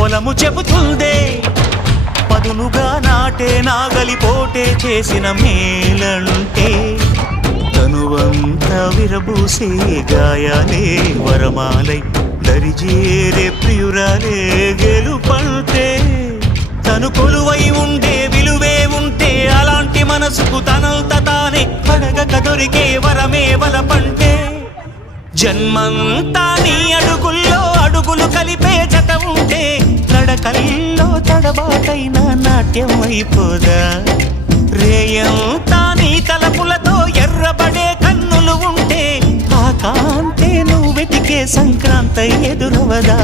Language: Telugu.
పొలము చెబుతుందే పదునుగా నాటే నాగలి పోటే చేసిన మేలంటే తనువంతా విరబూసే గాయాలే వరమాలై దరిజేరే ప్రియురాలే గెలుపంటే తను కొలువై ఉండే విలువే ఉంటే అలాంటి మనసుకు తనంత తానే అడగక దొరికే వరమే వలపంటే జన్మంతా నీ అడుగుల్లో అడుగులు కలిపే జత ఉంటే నడకల్లో తడబాటైన నాట్యం అయిపోదా రేయంతా నీ తలపులతో ఎర్రబడే కన్నులు ఉంటే ఆ కాంతే నువ్వు వెతికే సంక్రాంతి ఎదురవదా